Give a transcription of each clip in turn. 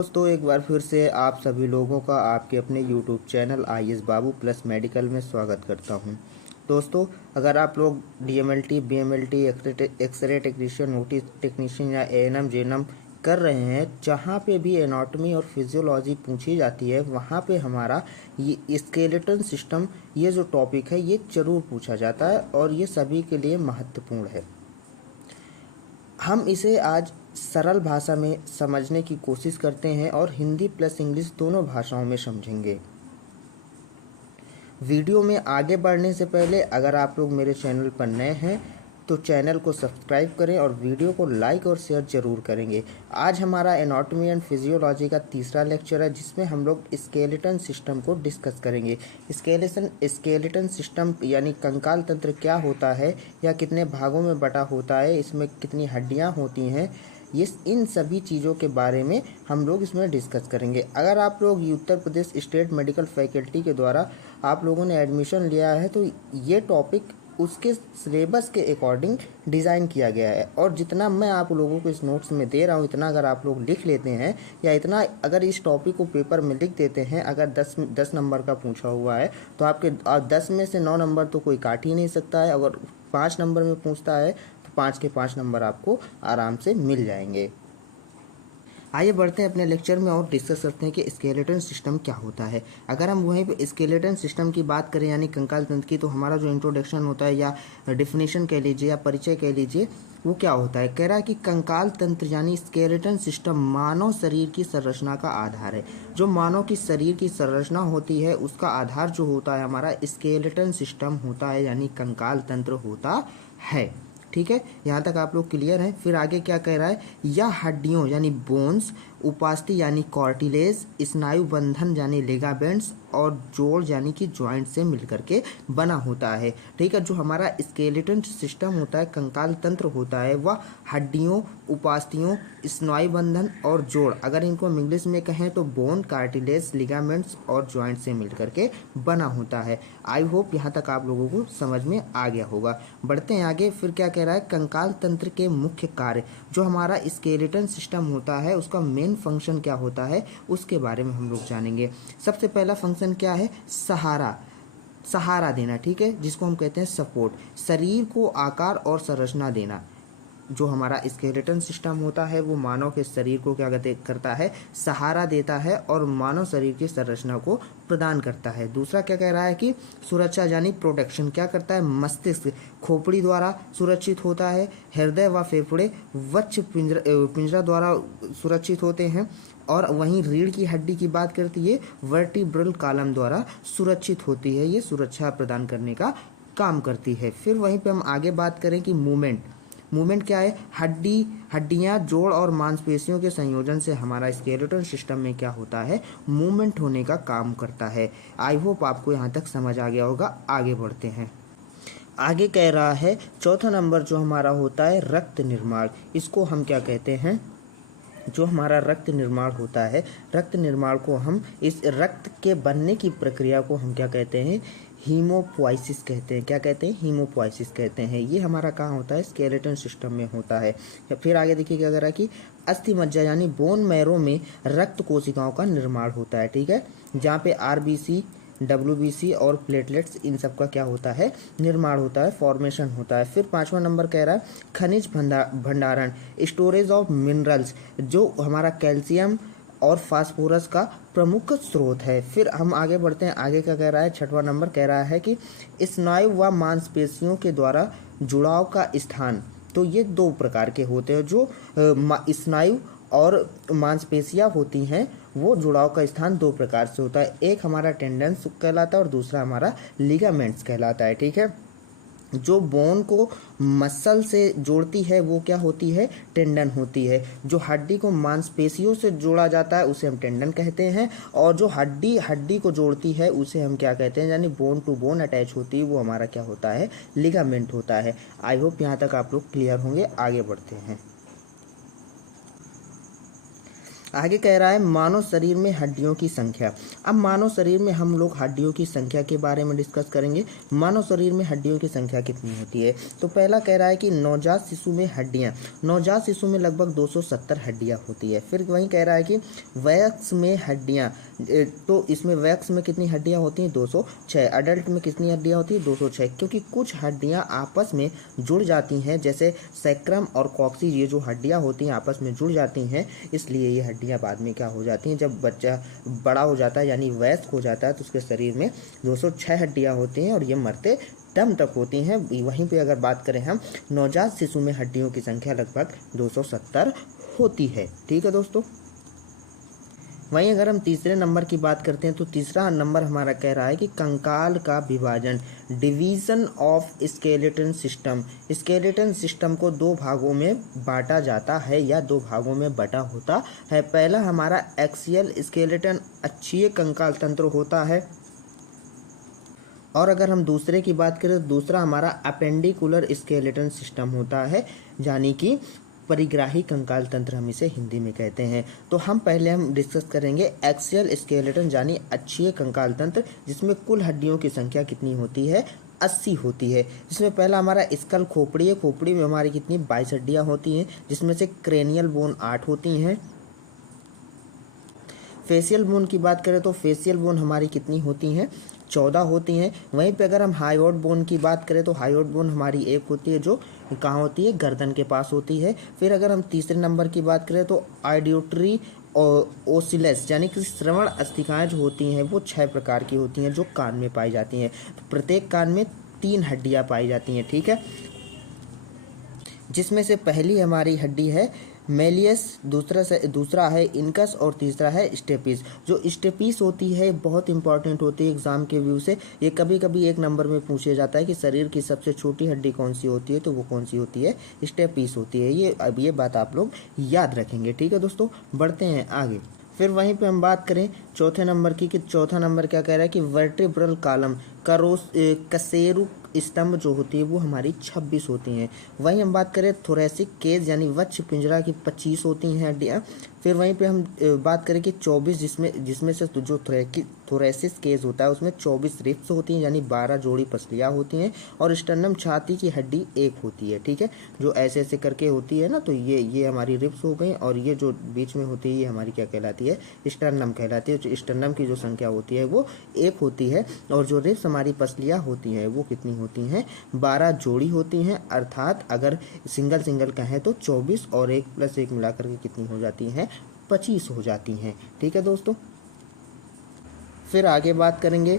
दोस्तों एक बार फिर से आप सभी लोगों का आपके अपने YouTube channel IS Babu plus medical में स्वागत करता हूं। दोस्तों अगर आप लोग DMLT, BMLT, x-ray technician, OT technician या ANM, JNM कर रहे हैं, जहां पे भी एनाटॉमी और फिजियोलॉजी पूछी जाती है वहां पे हमारा ये स्केलेटन सिस्टम ये जो टॉपिक है ये जरूर पूछा जाता है और ये सभी के लिए महत्वपूर्ण है। हम इसे आज सरल भाषा में समझने की कोशिश करते हैं और हिंदी प्लस इंग्लिश दोनों भाषाओं में समझेंगे। वीडियो में आगे बढ़ने से पहले अगर आप लोग मेरे चैनल पर नए हैं तो चैनल को सब्सक्राइब करें और वीडियो को लाइक और शेयर जरूर करेंगे। आज हमारा एनाटॉमी एंड फिजियोलॉजी का तीसरा लेक्चर है जिसमें हम लोग स्केलेटन सिस्टम को डिस्कस करेंगे। स्केलेटन सिस्टम यानी कंकाल तंत्र क्या होता है या कितने भागों में बटा होता है, इसमें कितनी हड्डियां होती हैं, ये इन सभी चीज़ों के बारे में हम लोग इसमें डिस्कस करेंगे। अगर आप लोग Uttar Pradesh state medical faculty के द्वारा आप लोगों ने एडमिशन लिया है तो ये टॉपिक उसके सिलेबस के अकॉर्डिंग डिज़ाइन किया गया है और जितना मैं आप लोगों को इस नोट्स में दे रहा हूँ इतना अगर आप लोग लिख लेते हैं या इतना अगर इस टॉपिक को पेपर में लिख देते हैं, अगर 10 नंबर का पूछा हुआ है तो आपके 10 में से 9 नंबर तो कोई काट ही नहीं सकता है। अगर 5 नंबर में पूछता है तो 5 के 5 नंबर आपको आराम से मिल जाएंगे। आइए बढ़ते हैं अपने लेक्चर में और डिस्कस करते हैं कि स्केलेटन सिस्टम क्या होता है। अगर हम वहीं पे स्केलेटन सिस्टम की बात करें यानी कंकाल तंत्र की, तो हमारा जो इंट्रोडक्शन होता है या डेफिनेशन कह लीजिए या परिचय कह लीजिए, वो क्या होता है। कह रहा है कि कंकाल तंत्र यानी स्केलेटन सिस्टम मानव शरीर की संरचना का आधार है। जो मानव की शरीर की संरचना होती है उसका आधार जो होता है हमारा स्केलेटन सिस्टम होता है यानी कंकाल तंत्र होता है। ठीक है, यहाँ तक आप लोग क्लियर हैं। फिर आगे क्या कह रहा है, यह हड्डियों यानी बोन्स, उपास्थि यानी कॉर्टिलेज, स्नायु बंधन यानी लिगामेंट्स और जोड़ यानी कि जॉइंट से मिलकर के बना होता है। ठीक है, जो हमारा स्केलेटन सिस्टम होता है, कंकाल तंत्र होता है, वह हड्डियों, उपास्थियों, स्नायु बंधन और जोड़, अगर इनको हम इंग्लिश में कहें तो बोन, कार्टिलेज, लिगामेंट्स और जॉइंट से मिलकर के बना होता है। आई होप यहाँ तक आप लोगों को समझ में आ गया होगा। बढ़ते हैं आगे। फिर क्या कह रहा है, कंकाल तंत्र के मुख्य कार्य, जो हमारा स्केलेटन सिस्टम होता है उसका मेन फंक्शन क्या होता है उसके बारे में हम लोग जानेंगे। सबसे पहला फंक्शन क्या है, सहारा देना। ठीक है, जिसको हम कहते हैं सपोर्ट, शरीर को आकार और संरचना देना। जो हमारा स्केलेटन सिस्टम होता है वो मानव के शरीर को क्या करता है, सहारा देता है और मानव शरीर की संरचना को प्रदान करता है। दूसरा क्या कह रहा है कि सुरक्षा यानी प्रोटेक्शन, क्या करता है, मस्तिष्क खोपड़ी द्वारा सुरक्षित होता है, हृदय व फेफड़े वक्ष पिंजरा द्वारा सुरक्षित होते हैं और वहीं रीढ़ की हड्डी की बात करती है वर्टिब्रल कॉलम द्वारा सुरक्षित होती है, ये सुरक्षा प्रदान करने का काम करती है। फिर वहीं पे हम आगे बात करें कि मूवमेंट क्या है, हड्डियां, जोड़ और मांसपेशियों के संयोजन से हमारा स्केलेटन सिस्टम में क्या होता है, मूवमेंट होने का काम करता है। आई होप आपको यहाँ तक समझ आ गया होगा। आगे बढ़ते हैं। आगे कह रहा है चौथा नंबर जो हमारा होता है रक्त निर्माण। इसको हम क्या कहते हैं, जो हमारा रक्त निर्माण होता है, रक्त निर्माण को हम, इस रक्त के बनने की प्रक्रिया को हम क्या कहते हैं, हीमोपोइसिस कहते हैं। क्या कहते हैं, हीमोपोइसिस कहते हैं। ये हमारा कहाँ होता है, स्केलेटन सिस्टम में होता है। फिर आगे देखिए क्या कह रहा है कि अस्थि मज्जा यानी बोन मैरो में रक्त कोशिकाओं का निर्माण होता है। ठीक है, जहाँ पे RBC, WBC और प्लेटलेट्स, इन सब का क्या होता है, निर्माण होता है, फॉर्मेशन होता है। फिर 5वां नंबर कह रहा है खनिज भंडारण, स्टोरेज ऑफ मिनरल्स, जो हमारा कैल्शियम और फास्फोरस का प्रमुख स्रोत है। फिर हम आगे बढ़ते हैं। आगे क्या कह रहा है, 6वां नंबर कह रहा है कि स्नायु व मांसपेशियों के द्वारा जुड़ाव का स्थान। तो ये 2 प्रकार के होते हैं, जो स्नायु और मांसपेशियां होती हैं वो जुड़ाव का स्थान 2 प्रकार से होता है। एक हमारा टेंडन्स कहलाता है और दूसरा हमारा लिगामेंट्स कहलाता है। ठीक है, जो बोन को मसल से जोड़ती है वो क्या होती है, टेंडन होती है। जो हड्डी को मांसपेशियों से जोड़ा जाता है उसे हम टेंडन कहते हैं और जो हड्डी को जोड़ती है उसे हम क्या कहते हैं, यानी बोन टू बोन अटैच होती है, वो हमारा क्या होता है, लिगामेंट होता है। आई होप यहाँ तक आप लोग क्लियर होंगे। आगे बढ़ते हैं। आगे कह रहा है मानव शरीर में हड्डियों की संख्या। अब मानव शरीर में हम लोग हड्डियों की संख्या के बारे में डिस्कस करेंगे। मानव शरीर में हड्डियों की संख्या कितनी होती है। तो पहला कह रहा है कि नवजात शिशु में हड्डियां, नवजात शिशु में लगभग 270 हड्डियां होती है। फिर वहीं कह रहा है कि वयस्क में हड्डियां, तो इसमें वयस्क में कितनी हड्डियां होती हैं, 206। अडल्ट में कितनी हड्डियां होती हैं, 206। क्योंकि कुछ हड्डियां आपस में जुड़ जाती हैं, जैसे सैक्रम और कॉक्सिस, ये जो हड्डियां होती हैं आपस में जुड़ जाती हैं, इसलिए ये हड्डियां बाद में क्या हो जाती हैं, जब बच्चा बड़ा हो जाता है यानी वयस्क हो जाता है तो उसके शरीर में 206 हड्डियां होती हैं और ये मरते दम तक होती हैं। वहीं पे अगर बात करें हम, नवजात शिशु में हड्डियों की संख्या लगभग 270 होती है। ठीक है दोस्तों। वहीं अगर हम तीसरे नंबर की बात करते हैं तो तीसरा नंबर हमारा कह रहा है कि कंकाल का विभाजन, division of skeleton system. Skeleton system को दो भागों में बांटा जाता है या दो भागों में बटा होता है। पहला हमारा एक्सियल स्केलेटन, अक्षीय कंकाल तंत्र होता है। और अगर हम दूसरे की बात करें तो दूसरा हमारा अपेंडिकुलर स्केलेटन सिस्टम होता है, यानी कि परिग्राही कंकाल तंत्र हम इसे हिंदी में कहते हैं। तो हम डिस्कस करेंगे एक्सियल स्केलेटन यानी अक्षीय कंकाल तंत्र, जिसमें कुल हड्डियों की संख्या कितनी होती है, 80 होती है। जिसमें पहला हमारा स्कल खोपड़ी है। खोपड़ी में हमारी कितनी 22 हड्डियां होती हैं, जिसमें से क्रेनियल बोन 8 होती हैं। फेशियल बोन की बात करें तो फेशियल बोन हमारी कितनी होती हैं, 14 होती हैं। वहीं पे अगर हम हायोइड बोन की बात करें तो हायोइड बोन हमारी एक होती है, जो कहाँ होती है, गर्दन के पास होती है। फिर अगर हम तीसरे नंबर की बात करें तो ऑडिटरी ओसिलस यानी कि श्रवण अस्थिकाएँ जो होती हैं वो 6 प्रकार की होती हैं, जो कान में पाई जाती हैं। तो प्रत्येक कान में 3 हड्डियाँ पाई जाती हैं। ठीक है, जिसमें से पहली हमारी हड्डी है मेलियस, दूसरा है इनकस और तीसरा है स्टेपिस। जो स्टेपिस होती है बहुत इंपॉर्टेंट होती है एग्जाम के व्यू से। ये कभी कभी एक नंबर में पूछा जाता है कि शरीर की सबसे छोटी हड्डी कौन सी होती है, तो वो कौन सी होती है, स्टेपिस होती है। ये बात आप लोग याद रखेंगे। ठीक है दोस्तों, बढ़ते हैं आगे। फिर वहीं पे हम बात करें चौथे नंबर की, कि चौथा नंबर क्या कह रहा है कि वर्टिब्रल कॉलम, कशेरुक स्तंभ जो होती है वो हमारी 26 होती हैं। वहीं हम बात करें थोरेसिक केज यानी वक्ष पिंजरा की 25 होती हैं हड्डियाँ। फिर वहीं पे हम बात करें कि 24, जिसमें से जो थोरेसिस केज होता है उसमें 24 रिब्स होती हैं, यानी 12 जोड़ी पसलियाँ होती हैं। और स्टर्नम छाती की हड्डी एक होती है। ठीक है, जो ऐसे ऐसे करके होती है ना, तो ये हमारी रिब्स हो गई, और ये जो बीच में होती है ये हमारी क्या कहलाती है, स्टर्नम कहलाती है। स्टर्नम की जो संख्या होती है वो एक होती है, और जो रिब्स हमारी पसलियाँ होती हैं वो कितनी होती हैं, 12 जोड़ी होती हैं। अर्थात अगर सिंगल कहें तो 24 और 1 + 1 मिलाकर के कितनी हो जाती हैं, 25 हो जाती हैं। ठीक है दोस्तों, फिर आगे बात करेंगे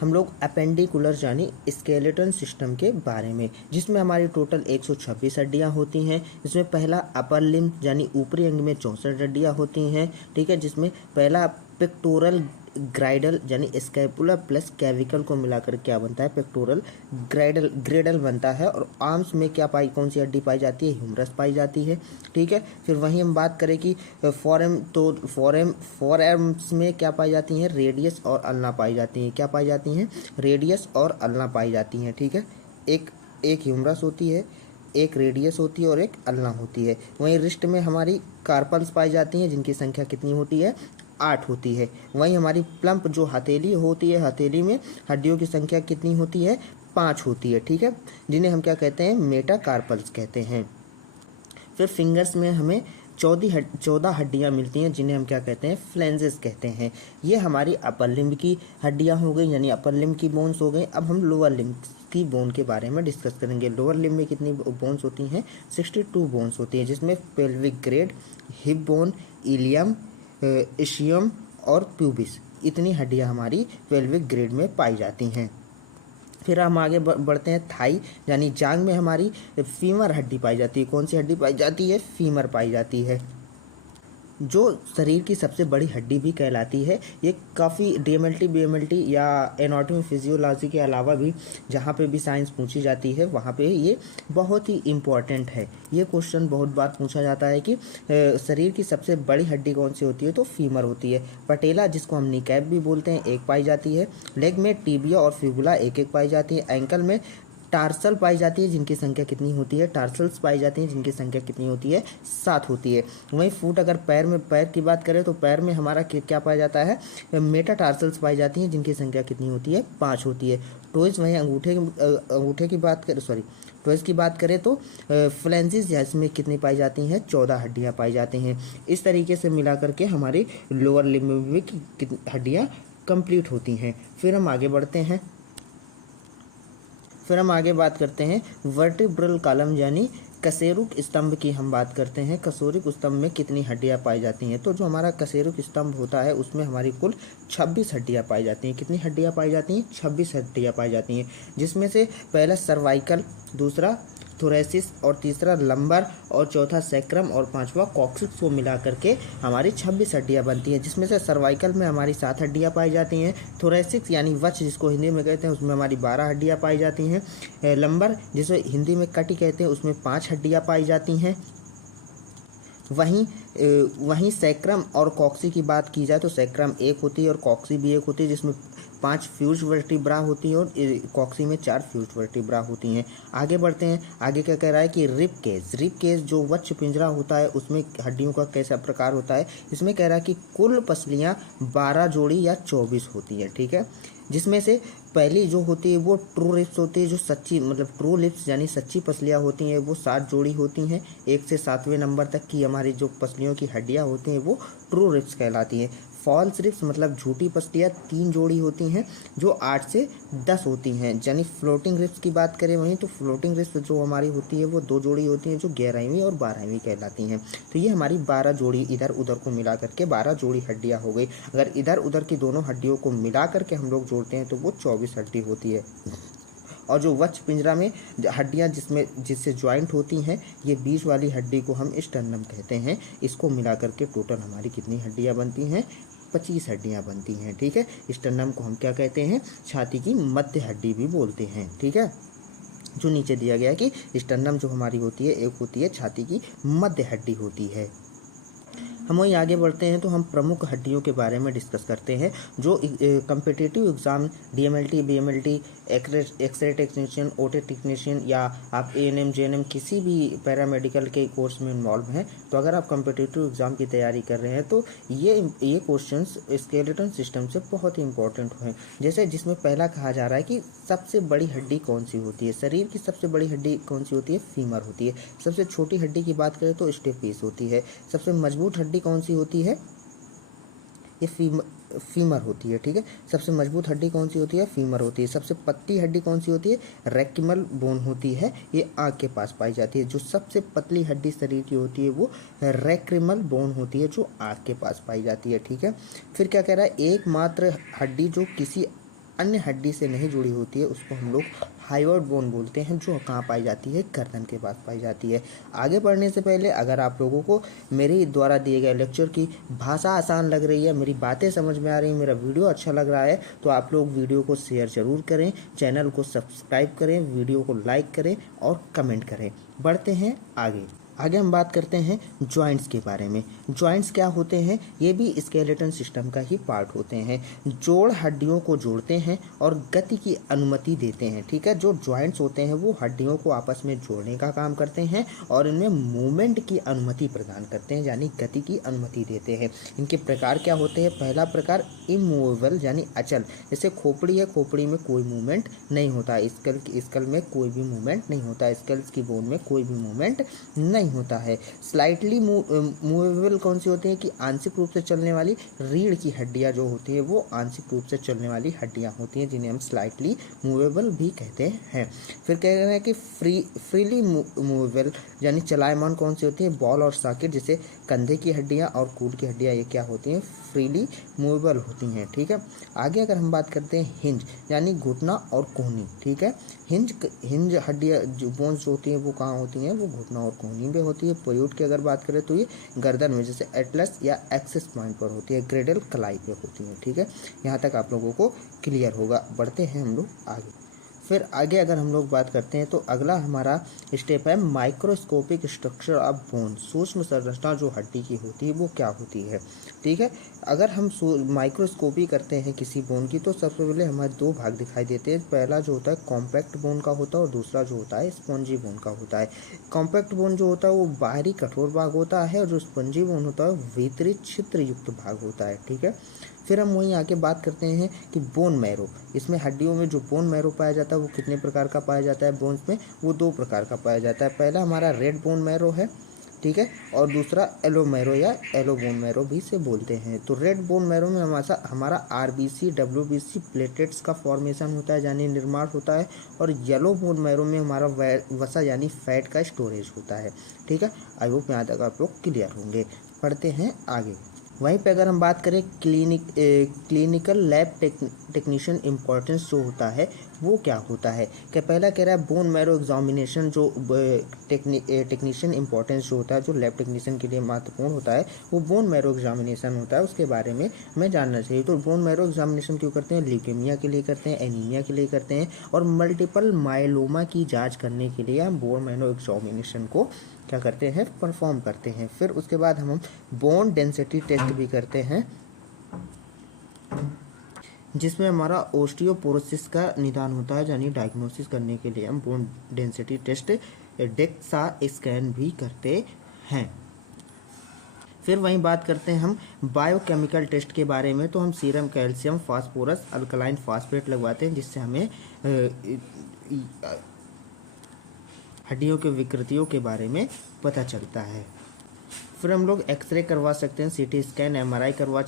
हम लोग अपेंडिकुलर यानी स्केलेटन सिस्टम के बारे में, जिसमें हमारी टोटल 126 हड्डियाँ होती हैं। इसमें पहला अपर लिम्ब यानी ऊपरी अंग में 64 हड्डियाँ होती हैं। ठीक है, जिसमें पहला पेक्टोरल ग्राइडल यानी स्कैपुला प्लस कैविकल को मिलाकर क्या बनता है, पेक्टोरल ग्रेडल बनता है। और आर्म्स में कौन सी हड्डी पाई जाती है, ह्यूमरस पाई जाती है। ठीक है, फिर वहीं हम बात करें कि फोरआर्म्स में क्या पाई जाती हैं, रेडियस और अल्ना पाई जाती हैं। क्या पाई जाती हैं, रेडियस और अल्ना पाई जाती हैं। ठीक है, एक ह्यूमरस होती है, एक रेडियस होती है और एक अल्ना होती है। वहीं रिस्ट में हमारी कार्पल्स पाई जाती हैं, जिनकी संख्या कितनी होती है, 8 होती है। वहीं हमारी प्लम्प जो हथेली होती है, हथेली में हड्डियों की संख्या कितनी होती है, 5 होती है। ठीक है, जिन्हें हम क्या कहते हैं, मेटाकार्पल्स कहते हैं। फिर फिंगर्स में हमें 14 हड्डियाँ मिलती हैं, जिन्हें हम क्या कहते हैं, फ्लेंजेस कहते हैं। ये हमारी अपर लिम्ब की हड्डियाँ हो गई, यानी अपर लिम्ब की बोन्स हो गई। अब हम लोअर लिम्ब की बोन के बारे में डिस्कस करेंगे। लोअर लिम्ब में कितनी बोन्स होती हैं, 62 बोन्स होती हैं, जिसमें pelvic girdle, hip bone, ilium, ischium और प्यूबिस, इतनी हड्डियां हमारी पेल्विक ग्रेड में पाई जाती हैं। फिर हम आगे बढ़ते हैं थाई यानी जांघ में हमारी फीमर हड्डी पाई जाती है। कौन सी हड्डी पाई जाती है, फीमर पाई जाती है, जो शरीर की सबसे बड़ी हड्डी भी कहलाती है। ये काफ़ी डीएमएलटी या एनाटॉमी फिजियोलॉजी के अलावा भी जहाँ पे भी साइंस पूछी जाती है वहाँ पे ये बहुत ही इम्पॉर्टेंट है। ये क्वेश्चन बहुत बार पूछा जाता है कि शरीर की सबसे बड़ी हड्डी कौन सी होती है, तो फीमर होती है। पटेला, जिसको हम नीकैप भी बोलते हैं, एक पाई जाती है। लेग में टिबिया और फिबुला एक एक पाई जाती है। एंकल में टार्सल पाई जाती है जिनकी संख्या कितनी होती है, टार्सल्स पाई जाती हैं जिनकी संख्या कितनी होती है, 7 होती है। वहीं फुट अगर पैर की बात करें तो पैर में हमारा क्या पाया जाता है, मेटा टार्सल्स पाई जाती हैं जिनकी संख्या कितनी होती है, 5 होती है। टोइज वहीं अंगूठे की बात करें, सॉरी टोइज की बात करें तो फ्लेंजिस इसमें कितनी पाई जाती हैं, 14 हड्डियाँ पाई जाती हैं। इस तरीके से मिला करके हमारी लोअर लिम्ब में हड्डियाँ कंप्लीट होती हैं। फिर हम आगे बढ़ते हैं, फिर हम आगे बात करते हैं वर्टिब्रल कॉलम यानी कशेरुक स्तंभ की हम बात करते हैं। कशेरुक स्तंभ में कितनी हड्डियां पाई जाती हैं, तो जो हमारा कशेरुक स्तंभ होता है उसमें हमारी कुल 26 हड्डियां पाई जाती हैं। कितनी हड्डियां पाई जाती हैं, 26 हड्डियां पाई जाती हैं, जिसमें से पहला सर्वाइकल, दूसरा थोरेसिस और तीसरा लंबर और चौथा सैक्रम और पांचवा कॉक्सिक्स को मिला करके हमारी 26 हड्डियां बनती हैं, जिसमें से सर्वाइकल में हमारी 7 हड्डियां पाई जाती हैं, थोरेसिक्स यानी वक्ष जिसको हिंदी में कहते हैं उसमें हमारी 12 हड्डियां पाई जाती हैं, लंबर जिसे हिंदी में कटी कहते हैं उसमें 5 हड्डियां पाई जाती हैं। वहीं सैक्रम और कॉक्सी की बात की जाए तो सैक्रम 1 होती है और कॉक्सी भी 1 होती है, जिसमें 5 फ्यूज वर्टिब्रा होती है और कॉक्सी में 4 फ्यूज वर्टिब्रा होती हैं। आगे बढ़ते हैं, आगे क्या कह रहा है कि रिब केज जो वक्ष पिंजरा होता है उसमें हड्डियों का कैसा प्रकार होता है, इसमें कह रहा है कि कुल पसलियाँ 12 जोड़ी या 24 होती हैं, ठीक है, जिसमें से पहली जो होती है वो ट्रू लिप्स होती है, जो सच्ची मतलब ट्रू लिप्स यानी सच्ची पसलियाँ होती हैं वो 7 जोड़ी होती हैं। 1 से 7वें नंबर तक की हमारी जो पसलियों की हड्डियाँ होती हैं वो ट्रू लिप्स कहलाती हैं। फॉल्स रिप्स मतलब झूठी पसलियाँ 3 जोड़ी होती हैं जो 8 से 10 होती हैं। यानी फ्लोटिंग रिप्स की बात करें वहीं तो फ्लोटिंग रिप्स जो हमारी होती है वो 2 जोड़ी होती हैं जो 11वीं और 12वीं कहलाती हैं। तो ये हमारी 12 जोड़ी इधर उधर को मिला करके 12 जोड़ी हड्डियाँ हो गई। अगर इधर उधर की दोनों हड्डियों को मिला करके हम लोग जोड़ते हैं तो वो 24 हड्डी होती है। और जो वक्ष पिंजरा में हड्डियां जिससे ज्वाइंट होती हैं, ये बीच वाली हड्डी को हम स्टर्नम कहते हैं। इसको मिला करके टोटल हमारी कितनी हड्डियां बनती हैं, 25 हड्डियां बनती हैं, ठीक है। स्टर्नम को हम क्या कहते हैं, छाती की मध्य हड्डी भी बोलते हैं, ठीक है। जो नीचे दिया गया है कि स्टर्नम जो हमारी होती है एक होती है छाती की मध्य हड्डी होती है। हम वहीं आगे बढ़ते हैं तो हम प्रमुख हड्डियों के बारे में डिस्कस करते हैं जो competitive exam DMLT, BMLT, x-ray technician, OT technician या आप ANM, JNM किसी भी पैरामेडिकल के कोर्स में इन्वॉल्व हैं, तो अगर आप कम्पिटिटिव एग्ज़ाम की तैयारी कर रहे हैं तो ये क्वेश्चंस स्केलेटन सिस्टम से बहुत ही इंपॉर्टेंट हैं। जैसे जिसमें पहला कहा जा रहा है कि सबसे बड़ी हड्डी कौन सी होती है, शरीर की सबसे बड़ी हड्डी कौन सी होती है, फीमर होती है। सबसे छोटी हड्डी की बात करें तो स्टेपीस होती है। सबसे मजबूत हड्डी कौन सी होती है, ये फीमर होती है, ठीक है। सबसे मजबूत हड्डी कौन सी होती है, फीमर होती है। सबसे पतली हड्डी कौन सी होती है, रेक्टिमल बोन होती है, ये आँख के पास पाई जाती है। जो सबसे पतली हड्डी शरीर की होती है वो रेक्टिमल बोन होती है जो आँख के पास पाई जाती है, ठीक है। फिर क्या कह रहा है, एकमात्र हड्डी जो किसी अन्य हड्डी से नहीं जुड़ी होती है उसको हम लोग हाइवर्ड बोन बोलते हैं, जो कहाँ पाई जाती है, गर्दन के पास पाई जाती है। आगे बढ़ने से पहले अगर आप लोगों को मेरे द्वारा दिए गए लेक्चर की भाषा आसान लग रही है, मेरी बातें समझ में आ रही हैं, मेरा वीडियो अच्छा लग रहा है, तो आप लोग वीडियो को शेयर ज़रूर करें, चैनल को सब्सक्राइब करें, वीडियो को लाइक करें और कमेंट करें। बढ़ते हैं आगे हम बात करते हैं जॉइंट्स के बारे में। जॉइंट्स क्या होते हैं, ये भी स्केलेटन सिस्टम का ही पार्ट होते हैं। जोड़ हड्डियों को जोड़ते हैं और गति की अनुमति देते हैं, ठीक है। जो जॉइंट्स होते हैं वो हड्डियों को आपस में जोड़ने का काम करते हैं और इनमें मूवमेंट की अनुमति प्रदान करते हैं, यानी गति की अनुमति देते हैं। इनके प्रकार क्या होते हैं, पहला प्रकार इमूवेबल यानी अचल, जैसे खोपड़ी है, खोपड़ी में कोई मूवमेंट नहीं होता, स्कल में कोई भी मूवमेंट नहीं होता, स्कल्स की बोन में कोई भी मूवमेंट नहीं होता है। स्लाइटली मूवेबल कौन सी होती है कि आंशिक रूप से चलने वाली रीढ़ की हड्डियां जो होती है वो आंशिक रूप से चलने वाली हड्डियां होती हैं, जिन्हें हम स्लाइटली मूवेबल भी कहते हैं। फिर कह रहे हैं कि फ्रीली मूवेबल यानी चलायमान कौन सी होती है, बॉल और सॉकेट, जैसे कंधे की हड्डियां और कूट की हड्डियां, ये क्या होती हैं, फ्रीली मूवेबल होती हैं, ठीक है। आगे अगर हम बात करते हैं हिंज यानी घुटना और कोहनी, ठीक है। हिंज हड्डियां जो बोन्स होती हैं वो कहाँ होती हैं, वो घुटना और कोहनी में होती है। पोयूट की अगर बात करें तो ये गर्दन में, जैसे एटलस या एक्सिस पॉइंट पर होती है, ग्रेडल कलाई पे होती है, ठीक है। यहाँ तक आप लोगों को क्लियर होगा। बढ़ते हैं हम लोग आगे। फिर आगे अगर हम लोग बात करते हैं तो अगला हमारा स्टेप है माइक्रोस्कोपिक स्ट्रक्चर ऑफ बोन। सूक्ष्म संरचना जो हड्डी की होती है वो क्या होती है, ठीक है। अगर हम माइक्रोस्कोपी करते हैं किसी बोन की तो सबसे पहले हमारे दो भाग दिखाई देते हैं। पहला जो होता है कॉम्पैक्ट बोन का होता है और दूसरा जो होता है स्पॉन्जी बोन का होता है। कॉम्पैक्ट बोन जो होता है वो बाहरी कठोर भाग होता है और जो स्पंजी बोन होता है भीतरी छिद्र युक्त भाग होता है, ठीक है। फिर हम वहीं आके बात करते हैं कि बोन मैरो। इसमें हड्डियों में जो बोन मैरो पाया जाता है वो कितने प्रकार का पाया जाता है बोन्स में, वो दो प्रकार का पाया जाता है। पहला हमारा रेड बोन मैरो है, ठीक है, और दूसरा एलो मैरो या एलो बोन मैरो भी से बोलते हैं। तो रेड बोन मैरो में हमारा आरबीसी डब्ल्यूबीसी प्लेटेट्स का फॉर्मेशन होता है यानी निर्माण होता है, और येलो बोन मैरो में हमारा वसा यानी फैट का स्टोरेज होता है, ठीक है। आई होप यहाँ तक आप लोग क्लियर होंगे। पढ़ते हैं आगे। वहीं पे अगर हम बात करें क्लिनिकल लैब टेक्नीशियन इम्पोर्टेंस जो होता है वो क्या होता है। क्या पहला कह रहा है बोन मैरो एग्जामिनेशन जो टेक्नीशियन इम्पोर्टेंस जो होता है, जो लैब टेक्नीशियन के लिए महत्वपूर्ण होता है, वो बोन मैरो एग्जामिनेशन होता है। उसके बारे में हमें जानना चाहिए। तो बोन मैरो एग्जामिनेशन क्यों करते हैं, ल्यूकेमिया के लिए करते हैं, एनीमिया के लिए करते हैं, और मल्टीपल मायलोमा की जाँच करने के लिए हम बोन मैरो एग्जामिनेशन को क्या करते हैं, परफॉर्म करते हैं। फिर उसके बाद हम बोन डेंसिटी टेस्ट भी करते हैं, जिसमें हमारा ओस्टियोपोरोसिस का निदान होता है, यानी डायग्नोसिस करने के लिए हम bone density test DEXA scan भी करते हैं। फिर वहीं बात करते हैं हम बायोकेमिकल टेस्ट के बारे में। तो हम serum calcium phosphorus alkaline phosphate लगवाते हैं, जिससे हमें हड्डियों के विकृतियों के बारे में पता चलता है। फिर हम लोग एक्सरे करवा सकते हैं, सीटी स्कैन, एमआरआई करवा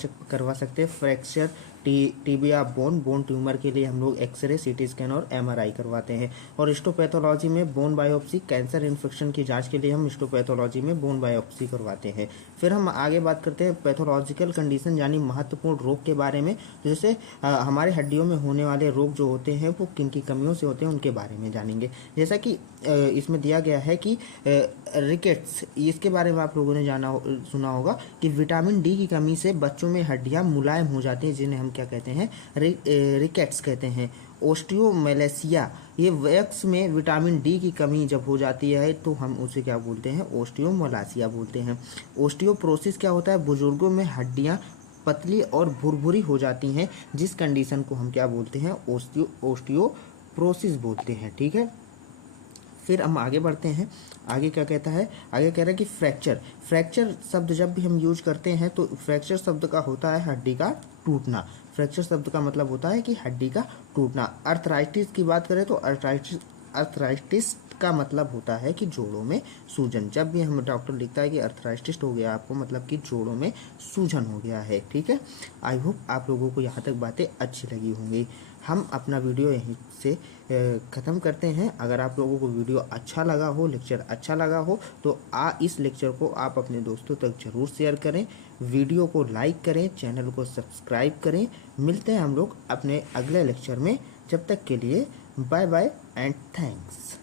सकते हैं। फ्रैक्चर टीबिया बोन ट्यूमर के लिए हम लोग एक्सरे, सीटी स्कैन और एमआरआई करवाते हैं। और हिस्टोपैथोलॉजी में बोन बायोप्सी, कैंसर इन्फेक्शन की जांच के लिए हम हिस्टोपैथोलॉजी में बोन बायोप्सी करवाते हैं। फिर हम आगे बात करते हैं पैथोलॉजिकल कंडीशन यानी महत्वपूर्ण रोग के बारे में। जैसे हमारे हड्डियों में होने वाले रोग जो होते हैं वो किन की कमियों से होते हैं उनके बारे में जानेंगे। जैसा कि इसमें दिया गया है कि रिकेट्स, इसके बारे में आप लोगों ने सुना होगा कि विटामिन डी की कमी से बच्चों में हड्डियां मुलायम हो जाती हैं, जिन्हें हम क्या कहते हैं, रिकेट्स कहते हैं। ओस्टियोमेलेसिया, ये वयस्क में विटामिन डी की कमी जब हो जाती है तो हम उसे क्या बोलते हैं, ओस्टियोमलासिया बोलते हैं। ओस्टियोप्रोसिस क्या होता है, बुजुर्गों में हड्डियां पतली और भुरभुरी हो जाती हैं, जिस कंडीशन को हम क्या बोलते हैं, ओस्टियोप्रोसिस बोलते हैं, ठीक है। फिर हम आगे बढ़ते हैं। आगे क्या कहता है, आगे कह रहा है कि फ्रैक्चर शब्द जब भी हम यूज करते हैं तो फ्रैक्चर शब्द का होता है हड्डी का टूटना। फ्रैक्चर शब्द का मतलब होता है कि हड्डी का टूटना। अर्थराइटिस की बात करें तो अर्थराइटिस का मतलब होता है कि जोड़ों में सूजन। जब भी हम डॉक्टर लिखता है कि अर्थराइटिस हो गया आपको, मतलब कि जोड़ों में सूजन हो गया है, ठीक है। आई होप आप लोगों को यहाँ तक बातें अच्छी लगी होंगी। हम अपना वीडियो यहीं से ख़त्म करते हैं। अगर आप लोगों को वीडियो अच्छा लगा हो, लेक्चर अच्छा लगा हो, तो इस लेक्चर को आप अपने दोस्तों तक ज़रूर शेयर करें, वीडियो को लाइक करें, चैनल को सब्सक्राइब करें। मिलते हैं हम लोग अपने अगले लेक्चर में। जब तक के लिए बाय बाय एंड थैंक्स।